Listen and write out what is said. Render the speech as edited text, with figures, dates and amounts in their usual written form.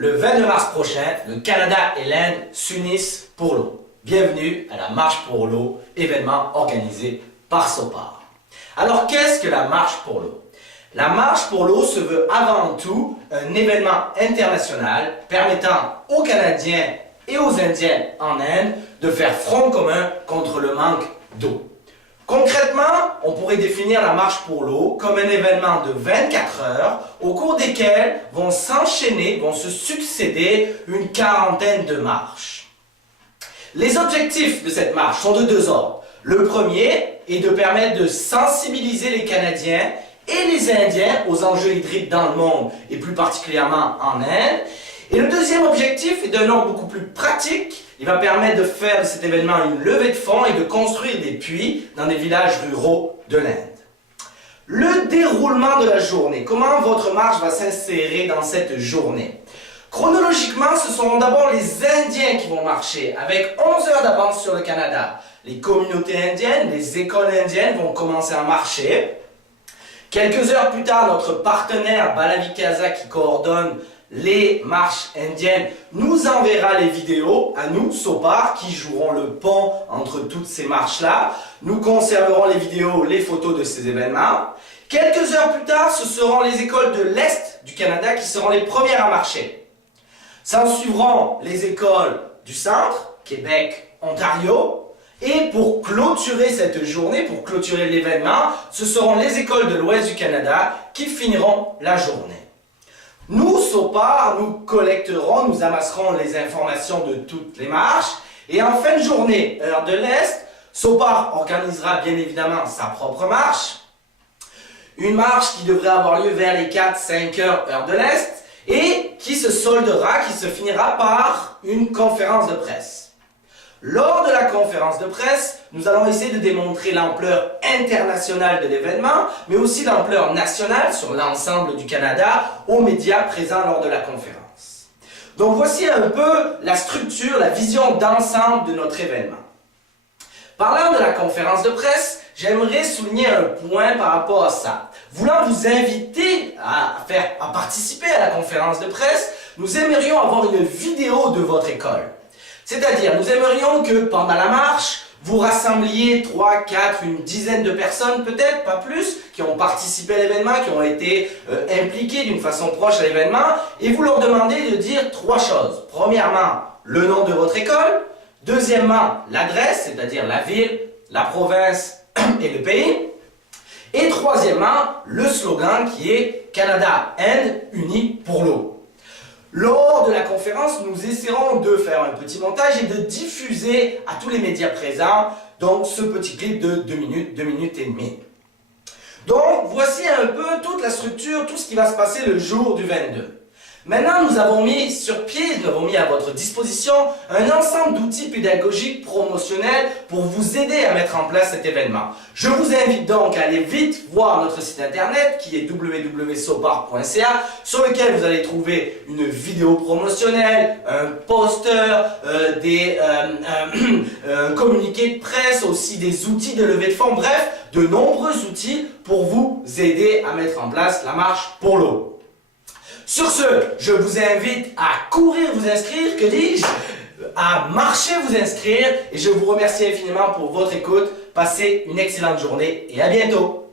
Le 22 mars prochain, le Canada et l'Inde s'unissent pour l'eau. Bienvenue à la Marche pour l'eau, événement organisé par SOPAR. Alors qu'est-ce que la Marche pour l'eau? La Marche pour l'eau se veut avant tout un événement international permettant aux Canadiens et aux Indiens en Inde de faire front commun contre le manque d'eau. Concrètement, on pourrait définir la Marche pour l'eau comme un événement de 24 heures au cours desquelles vont s'enchaîner, vont se succéder une quarantaine de marches. Les objectifs de cette marche sont de deux ordres. Le premier est de permettre de sensibiliser les Canadiens et les Indiens aux enjeux hydriques dans le monde et plus particulièrement en Inde. Et le deuxième objectif est d'un ordre beaucoup plus pratique. Il va permettre de faire de cet événement une levée de fonds et de construire des puits dans des villages ruraux de l'Inde. Le déroulement de la journée. Comment votre marche va s'insérer dans cette journée? Chronologiquement, ce seront d'abord les Indiens qui vont marcher, avec 11 heures d'avance sur le Canada. Les communautés indiennes, les écoles indiennes vont commencer à marcher. Quelques heures plus tard, notre partenaire Balavikasa qui coordonne les marches indiennes nous enverra les vidéos à nous, SOPAR, qui joueront le pont entre toutes ces marches-là. Nous conserverons les vidéos, les photos de ces événements. Quelques heures plus tard, ce seront les écoles de l'Est du Canada qui seront les premières à marcher. S'en suivront les écoles du centre, Québec, Ontario. Et pour clôturer cette journée, pour clôturer l'événement, ce seront les écoles de l'Ouest du Canada qui finiront la journée. Nous, SOPAR, nous collecterons, nous amasserons les informations de toutes les marches. Et en fin de journée, heure de l'Est, SOPAR organisera bien évidemment sa propre marche. Une marche qui devrait avoir lieu vers les 4-5 heures, heure de l'Est, et qui se soldera, qui se finira par une conférence de presse. Lors de la conférence de presse, nous allons essayer de démontrer l'ampleur internationale de l'événement, mais aussi l'ampleur nationale sur l'ensemble du Canada aux médias présents lors de la conférence. Donc voici un peu la structure, la vision d'ensemble de notre événement. Parlant de la conférence de presse, j'aimerais souligner un point par rapport à ça. Voulant vous inviter à participer à la conférence de presse, nous aimerions avoir une vidéo de votre école. C'est-à-dire, nous aimerions que pendant la marche, vous rassembliez 3, 4, une dizaine de personnes, peut-être, pas plus, qui ont participé à l'événement, qui ont été impliquées d'une façon proche à l'événement, et vous leur demandez de dire 3 choses. Premièrement, le nom de votre école. Deuxièmement, l'adresse, c'est-à-dire la ville, la province et le pays. Et troisièmement, le slogan qui est « Canada-Inde unis pour l'eau ». Lors de la conférence, nous essaierons de faire un petit montage et de diffuser à tous les médias présents donc ce petit clip de 2 minutes et demie. Donc voici un peu toute la structure, tout ce qui va se passer le jour du 22. Maintenant, nous avons mis sur pied, nous avons mis à votre disposition un ensemble d'outils pédagogiques promotionnels pour vous aider à mettre en place cet événement. Je vous invite donc à aller vite voir notre site internet qui est www.sopar.ca sur lequel vous allez trouver une vidéo promotionnelle, un poster, un communiqué de presse, aussi des outils de levée de fonds, bref, de nombreux outils pour vous aider à mettre en place la marche pour l'eau. Sur ce, je vous invite à courir vous inscrire, que dis-je, à marcher vous inscrire et je vous remercie infiniment pour votre écoute. Passez une excellente journée et à bientôt.